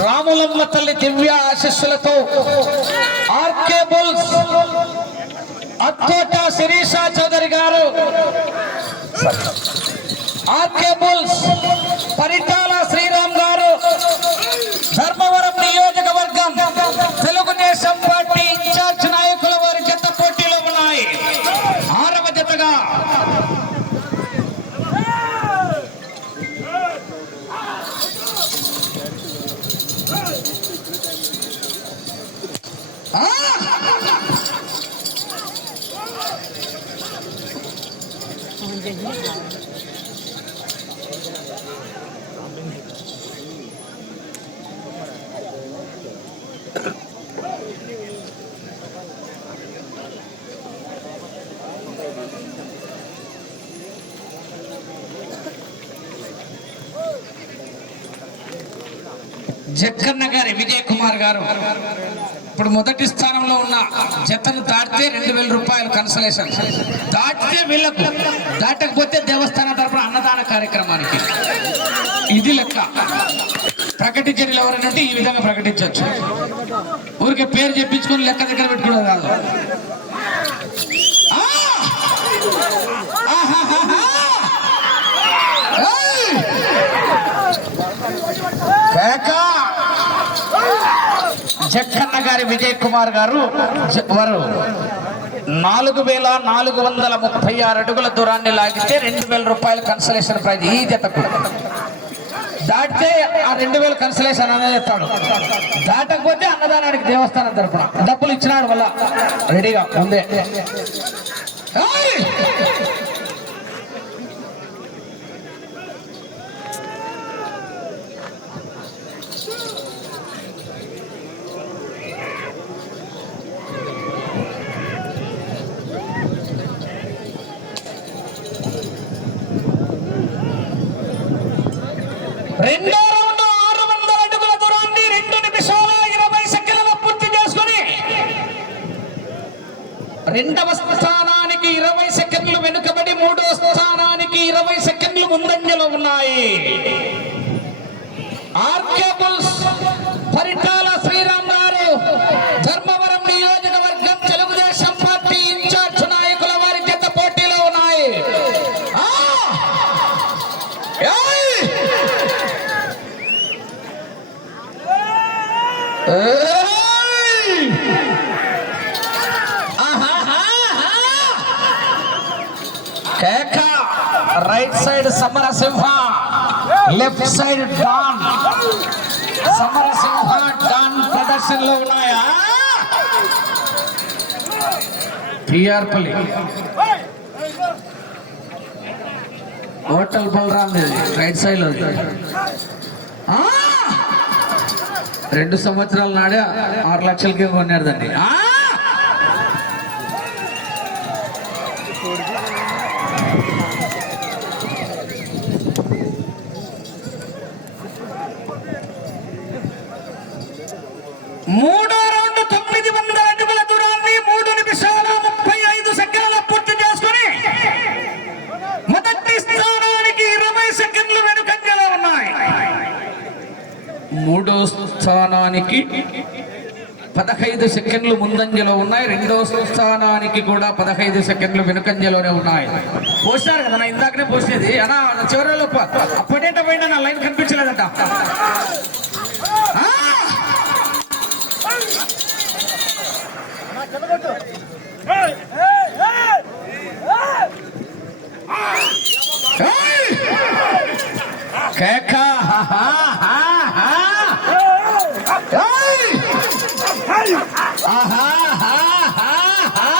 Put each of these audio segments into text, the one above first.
రాములమ్మ తల్లి దివ్య ఆశస్సులతో RK Bulls Attota Sirisha Chowdary garu RK Bulls Paritala Sriram గారు ధర్మవరం నియోజకవర్గం తెలుగుదేశం పార్టీ ఆ! జక్కన్న గారి విజయ్ కుమార్ గారు. ఇప్పుడు మొదటి స్థానంలో ఉన్న జతను దాటితే రెండు వేల రూపాయలు కన్సలేషన్ దాటితే వీళ్ళకు. దాటకపోతే దేవస్థానం తరపున అన్నదాన కార్యక్రమానికి. ఇది లెక్క. ప్రకటించని ఎవరైనా ఈ విధంగా ప్రకటించవచ్చు. ఊరికే పేరు చెప్పించుకొని లెక్క దగ్గర పెట్టుకోవడం కాదు. ఆ! జక్కన్న గారి విజయ్ కుమార్ గారు వారు నాలుగు వేల నాలుగు వందల ముప్పై ఆరు అడుగుల దూరాన్ని లాగితే రెండు వేల రూపాయల కన్సలేషన్ ప్రైజ్ ఈ జతకు దాటితే ఆ రెండు వేల కన్సలేషన్ అనేది చెప్తాడు. దాటకపోతే అన్నదానానికి దేవస్థానం తరపున. డబ్బులు ఇచ్చినాడు వల్ల రెడీగా ముందే ఏయ్! రెండో రౌండ్ ఆరు వందల అడుగుల దూరాన్ని రెండు నిమిషాల ఇరవై సెకండ్ల పూర్తి చేసుకుని రెండవ స్థానానికి ఇరవై సెకండ్లు వెనుకబడి మూడో స్థానానికి ఇరవై సెకండ్లు ముందంజలో ఉన్నాయి ఆర్కేబుల్స్ పరిటాల శ్రీరామ్ గారు ధర్మవరం నియోజకవర్గం తెలుగుదేశం పార్టీ ఇన్ఛార్జ్ నాయకుల వారి జత పోటీలో ఉన్నాయి. ఆ! Right side Samarasimha left side Don. Samarasimha Don ప్రదర్శనలో ఉన్నాయా? టిఆర్పల్లి హోటల్ బలరాం రైట్ సైడ్లో రెండు సంవత్సరాల నాడే ఆరు లక్షలకి కొన్నారు దాన్ని మూడో స్థానానికి పదహైదు సెకండ్లు ముందంజలో ఉన్నాయి రెండో స్థానానికి కూడా పదహైదు సెకండ్లు వెనుకంజలోనే ఉన్నాయి పోసినారు కదా నా ఇందాకనే పోసేది అనా చివరిలో అప్పటేట పోయినా నా లైన్ కనిపించలేదట కేకా హా, హా, హా. ఏయ్! ఆహా, హా, హా, హా.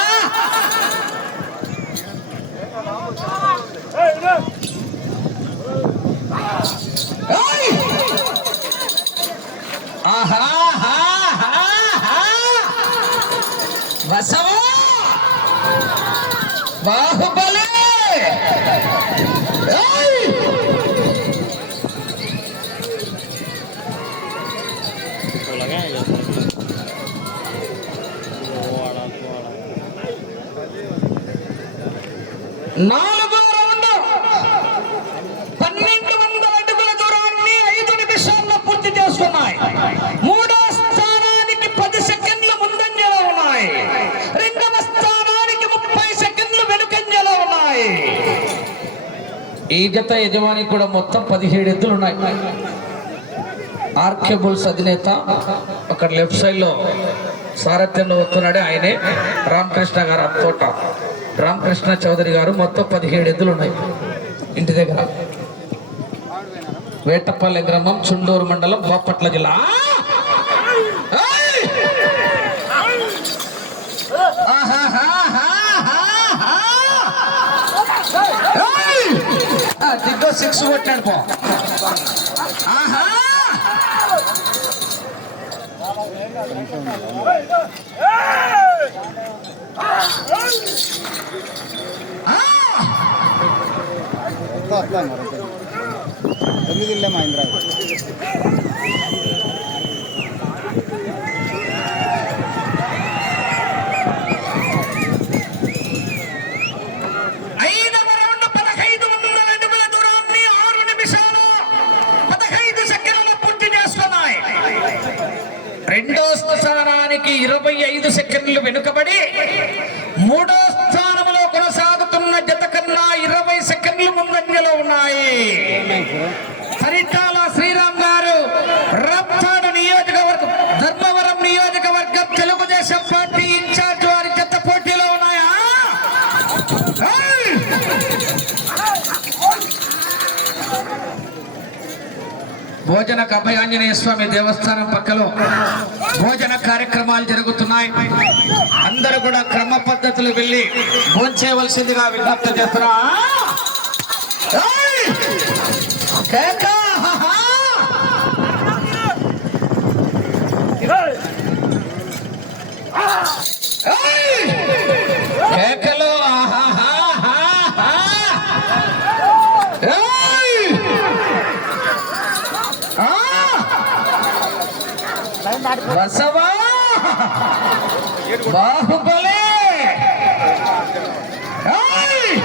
ఏయ్! ఆహా, హా, హా, హా. బసవా బాహుబలి ఏయ్! నాలుగో రౌండ్ పన్నెండు వందల అడుగుల దూరాన్ని ఐదు నిమిషాల్లో పూర్తి చేసుకున్నాయి ఈ జత యజమాని కూడా మొత్తం పదిహేడు ఎద్దులు ఉన్నాయి. ఆర్కే బుల్స్ అధినేత అక్కడ లెఫ్ట్ సైడ్లో సారథ్యంలో వస్తున్నాడే ఆయనే రామకృష్ణ గారు తోట. రామకృష్ణ చౌదరి గారు మొత్తం పదిహేడు ఎద్దులు ఉన్నాయి ఇంటి దగ్గర. వేటపల్లి గ్రామం చుండూరు మండలం బాపట్ల జిల్లా. దిగ్గో సిక్స్ కొట్టాడు పో. ఆహా! తొమ్మిది ఇల్లే మా ఐదవ రౌండ్ పదహైదు వందల అడుగుల దూరాన్ని ఆరు నిమిషాలు పదహైదు సెకండ్లు పూర్తి చేసుకున్నాయి రెండో స్థానానికి ఇరవై ఐదు సెకండ్లు వెనుకబడి మూడో స్థానంలో కొనసాగుతున్న జత కన్నా ఇరవై సెకండ్లు ముందంజలో ఉన్నాయి. సరితాల శ్రీరామ్ గారు రప్తాడు నియోజకవర్గం ధర్మవరం నియోజకవర్గం తెలుగుదేశం పార్టీ ఇన్ఛార్జ్ వారి జత పోటీలో ఉన్నాయా? భోజన కభయాంజనేయ స్వామి దేవస్థానం పక్కలో. భోజన కార్యక్రమాలు జరుగుతున్నాయి. అందరూ కూడా క్రమ పద్ధతులు వెళ్ళి భోంచేయవలసిందిగా విజ్ఞప్తి చేస్తున్నా. బసవా బాహుబలి ఏయ్!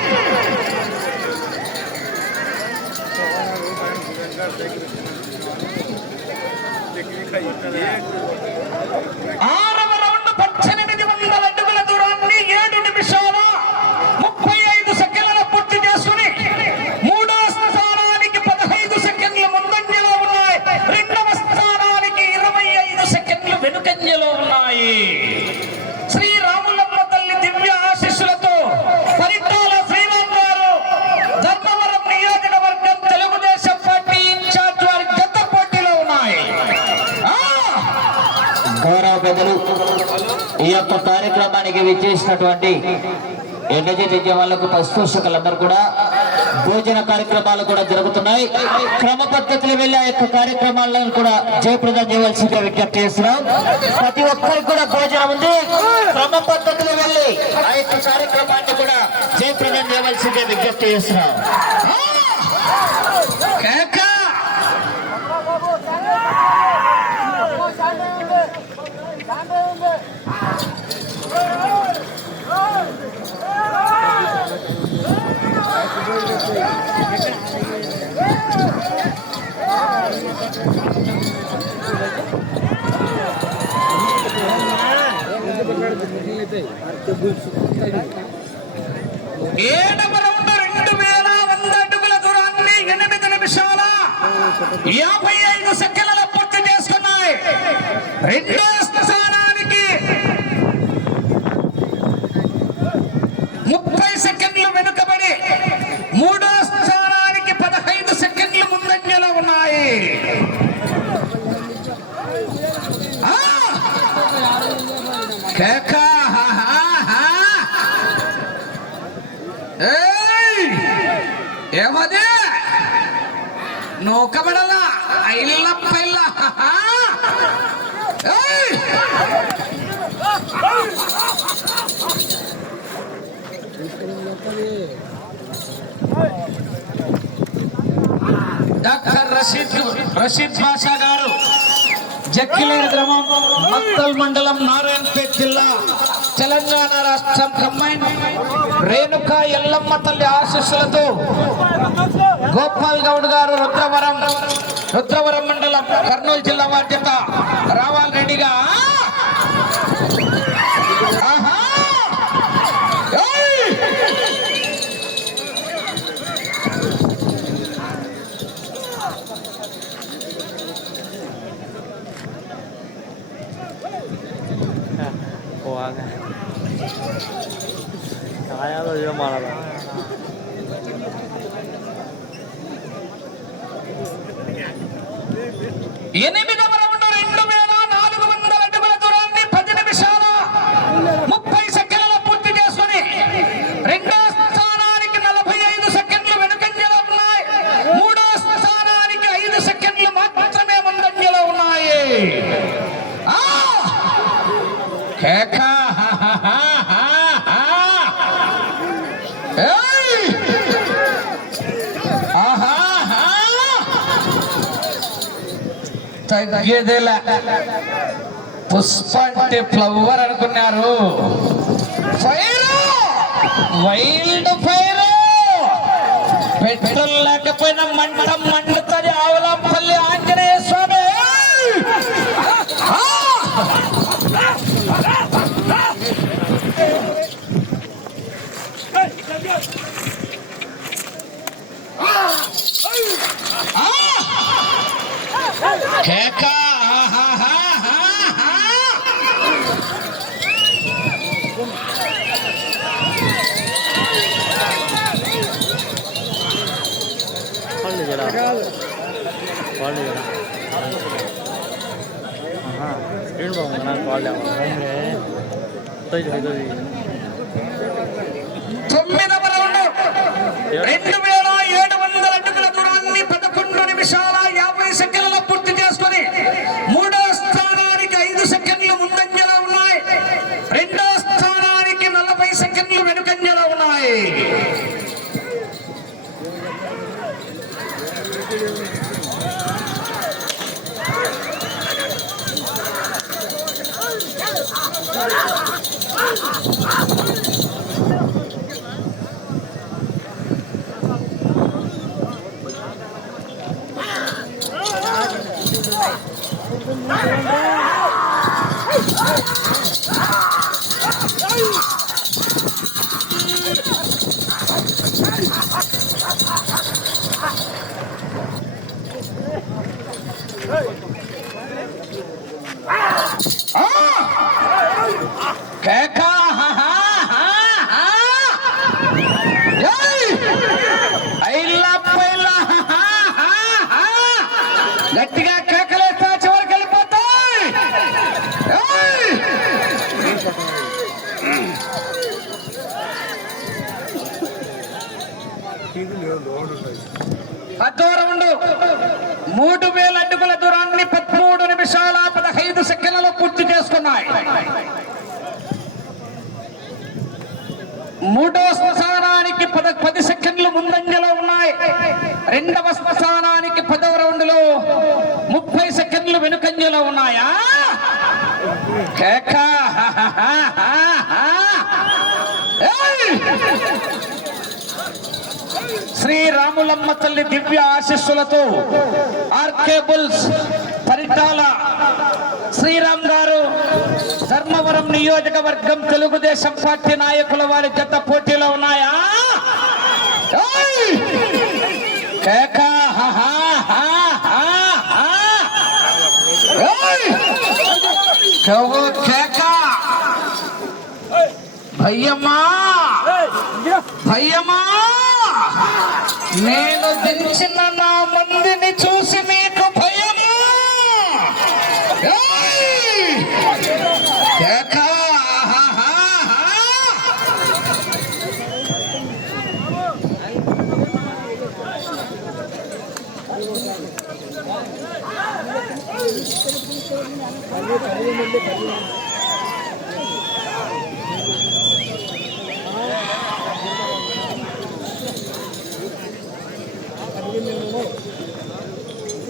కార్యక్రమానికి విచ్చేసినటువంటి ఎనర్జీ విద్యవాళ్ళకు పశుపోషకులందరూ కూడా భోజన కార్యక్రమాలు కూడా జరుగుతున్నాయి. క్రమ పద్ధతిలో వెళ్ళి ఆ యొక్క కార్యక్రమాలను కూడా జయప్రదం చేయవలసిందిగా విజ్ఞప్తి చేస్తున్నాం. ప్రతి ఒక్కరికి కూడా భోజనం ఉంది. క్రమ పద్ధతిలో వెళ్ళి ఆ యొక్క కార్యక్రమాన్ని కూడా జయప్రదం చేయవలసిందిగా విజ్ఞప్తి చేస్తున్నాం. కేక ఏడవ రౌండ్ రెండు వేల వంద అడుగుల దూరాన్ని ఎనిమిది నిమిషాల యాభై ఐదు సెకండ్ల పూర్తి చేసుకున్నాయి. రెండో స్థానానికి ముప్పై సెకండ్లు వెనుకబడి మూడో స్థానానికి పదహైదు సెకండ్లు ముందంజలో ఉన్నాయి ఆ! కేక హా, హా, హా. ఏయ్! ఏమది నూకబడలా ఐల్ల పైల్ల. డాక్టర్ రషీద్ రషీద్ బాషా గారు జక్కిలేరు గ్రామం మత్తల్ మండలం నారాయణపేట్ జిల్లా తెలంగాణ రాష్ట్రం కంబైన్. రేణుక ఎల్లమ్మ తల్లి ఆశీస్సులతో గోపాల్ గౌడ్ గారు రుద్రవరం రుద్రవరం మండలం కర్నూలు జిల్లా వారి రావాలి రెడ్డిగా. పోగా சாயாத விதமானதான் enemy తగ్గేదేలే. పుష్ప అంటే ఫ్లవర్ అనుకున్నారు. ఫైర్! Wild fire! పెట్రోల్ లేకపోయినా మంట మండుతుంది ఆవులంపల్లి ఆంజనేయ స్వామి ఆ! ఆ! కేక వాళ్ళు స్క్రీన్ బాగుంది నాకు వాళ్ళు రెండు వేల కేక ఆహాహాహాహా. ఏయ్! ఐలా పైలా ఆహాహాహా. గట్టిగా కేకలేస్తా చివరికి వెళ్ళిపోతాయి ఏయ్! పదో రౌండ్ మూడు వేల అడుగుల దూరాన్ని పదమూడు నిమిషాల పదహైదు సెకండ్లలో పూర్తి చేసుకున్నాయి మూడో స్థానానికి పద పది సెకండ్లు ముందంజలో ఉన్నాయి రెండవ స్థానానికి పదవ రౌండ్లో ముప్పై సెకండ్లు వెనుకంజలో ఉన్నాయా? కేక! శ్రీరాములమ్మ తల్లి దివ్య ఆశీస్సులతో ఆర్కే బుల్స్ పరిటాల శ్రీరామ్ గారు ధర్మవరం నియోజకవర్గం తెలుగుదేశం పార్టీ నాయకుల వారి జత పోటీలో ఉన్నాయా? భయ్యమ్మా భయ్యమ్మా నేను దించిన నా మందిని చూసి నీకు భయము ఏయ్! కేక! ఆహాహాహా!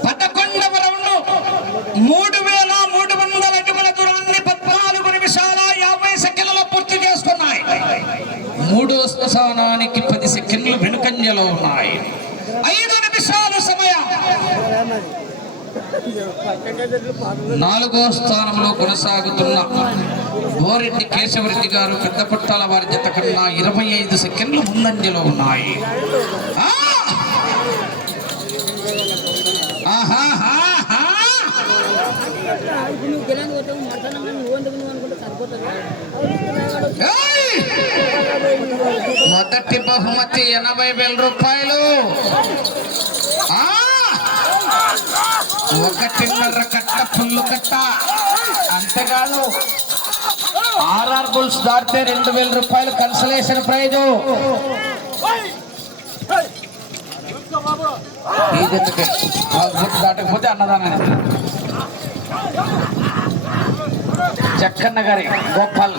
పదకొండవ రౌండ్ మూడు వేల మూడు వందల అడుగుల దూరాన్ని పద్నాలుగు నిమిషాల యాభై సెకండ్లలో పూర్తి చేసుకున్నాయి అవసానానికి స్థానానికి పది సెకండ్లు వెనుకంజలో ఉన్నాయి. ఐదు నిమిషాలు సమయం. నాలుగో స్థానంలో కొనసాగుతున్న బోరెడ్డి కేశవరెడ్డి గారు పెద్ద పుట్టాల వారి జత కన్నా ఇరవై ఐదు సెకండ్లు ముందంజలో ఉన్నాయి. మొదటి బహుమతి ఎనభై వేల రూపాయలు. ఒకటిన్నర కట్ట ఫుల్లు కట్ట. అంతేగాను ఆర్ఆర్ బుల్స్ దాటితే రెండు వేల రూపాయలు కన్సలేషన్ ప్రైజ్. దాటకపోతే అన్నదానం చక్కన్న గారి గోపాల్.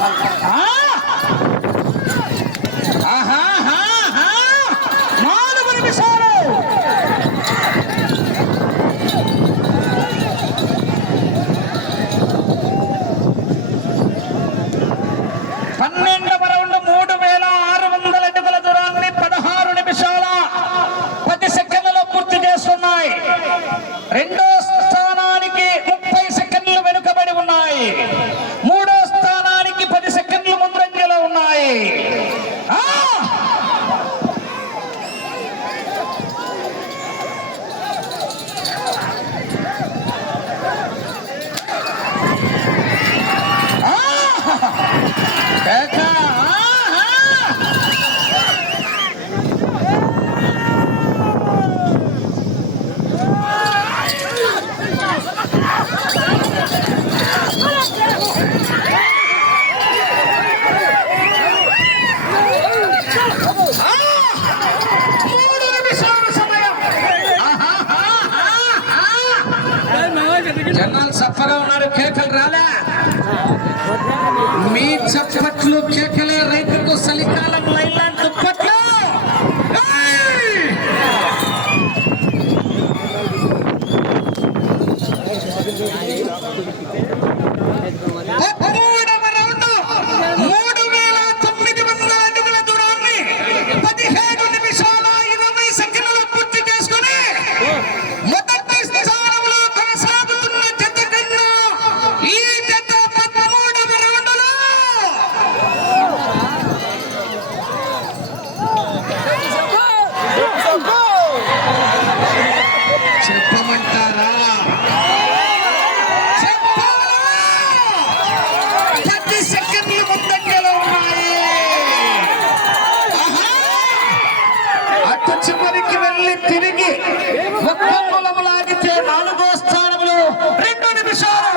ఇచ్చే నాలుగో స్థానంలో రెండు నిమిషాలు.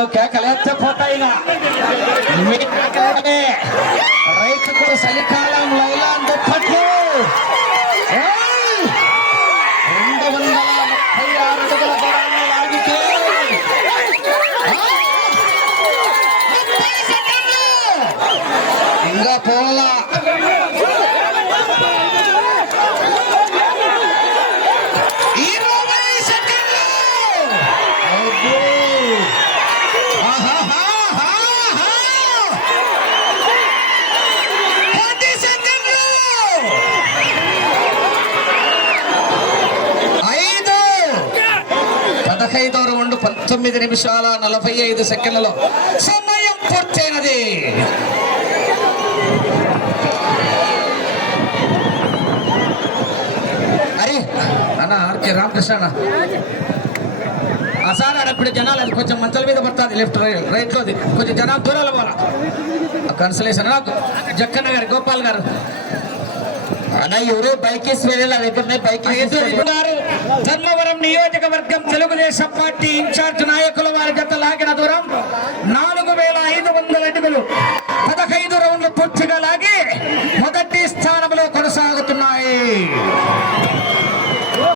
వాళ్ళు కేకలేస్తే పోతాయి రైతుకు చలికాలం లైలాంటి పట్లు తొమ్మిది నిమిషాల నలభై ఐదు సెకండ్లలో సమయం పూర్తయినది. అరే అన్న ఆర్కే రామకృష్ణ అన్న. సార్ ఇప్పుడు జనాలు అది కొంచెం మంచల మీద పడుతుంది లెఫ్ట్ రైట్లోది కొంచెం జనాలు దూరాలు పోలా కన్సలేషన్ జక్కన్న గారు గోపాల్ గారు. అన్న ఎవరు బైక్ వేసి వెళ్ళాలి దగ్గరనే బైక్ వేసి ధర్మవరం నియోజకవర్గం తెలుగుదేశం పార్టీ ఇన్ఛార్జ్ నాయకుల వారి జత లాగిన దూరం నాలుగు వేల ఐదు వందల అడుగులు పదహైదు రౌండ్లు పూర్తిగా లాగి మొదటి స్థానంలో కొనసాగుతున్నాయి.